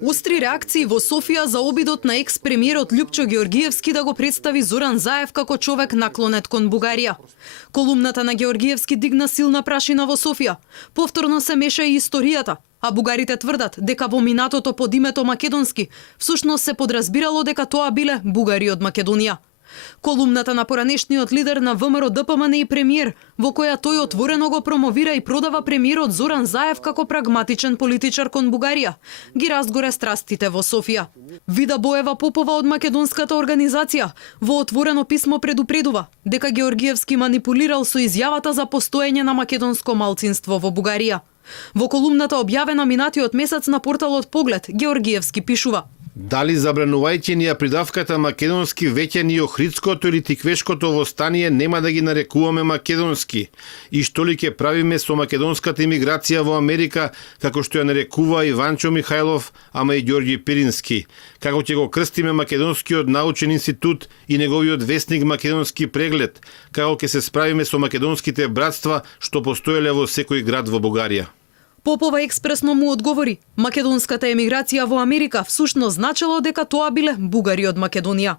Остри реакции во Софија за обидот на екс-премиерот Љупчо Георгиевски да го представи Зоран Заев како човек наклонет кон Бугарија. Колумната на Георгиевски дигна силна прашина во Софија. Повторно се меша и историјата, а бугарите тврдат дека во минатото под името македонски всушност се подразбирало дека тоа биле бугари од Македонија. Колумната на поранешниот лидер на ВМРО ДПМН и премиер, во која тој отворено го промовира и продава премиерот Зоран Заев како прагматичен политичар кон Бугарија, ги разгоре страстите во Софија. Вида Боева Попова од македонската организација во отворено писмо предупредува дека Георгиевски манипулирал со изјавата за постоење на македонско малцинство во Бугарија. Во колумната објавена минатиот месец на порталот Поглед, Георгиевски пишува: Дали забранувајќи ни ја придавката македонски, веќе ни охридското или тиквешкото востание нема да ги нарекуваме македонски? И што ли ќе правиме со македонската имиграција во Америка, како што ја нарекува Иванчо Михајлов, ама и Ѓорѓи Пирински? Како ќе го крстиме македонскиот научен институт и неговиот вестник Македонски преглед? Како ќе се справиме со македонските братства што постоеле во секој град во Бугарија? Попова експресно му одговори: македонската емиграција во Америка всушност значело дека тоа биле бугари од Македонија.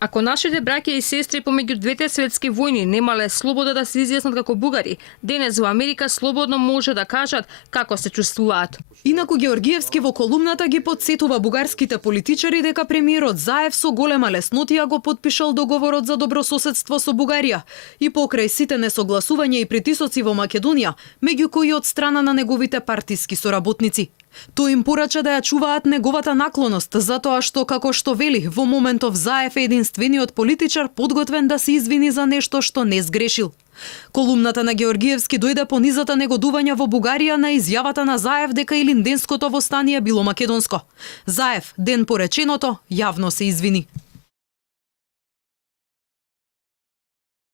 Ако нашите браќа и сестри помеѓу двете светски војни немале слобода да се изјаснат како бугари, денес во Америка слободно може да кажат како се чувствуваат. Инаку Георгиевски во колумната ги подсетува бугарските политичари дека премиерот Заев со голема леснотија го потпишал договорот за добрососедство со Бугарија и покрај сите несогласувања и притисоци во Македонија, меѓу кои од страна на неговите партиски соработници. Тој им порача да ја чуваат неговата наклоност, затоа што, како што вели, во моментов Заев е единствениот политичар подготвен да се извини за нешто што не сгрешил. Колумната на Георгиевски дојде по низата негодување во Бугарија на изјавата на Заев дека Илинденското востание било македонско. Заев, ден по реченото, јавно се извини.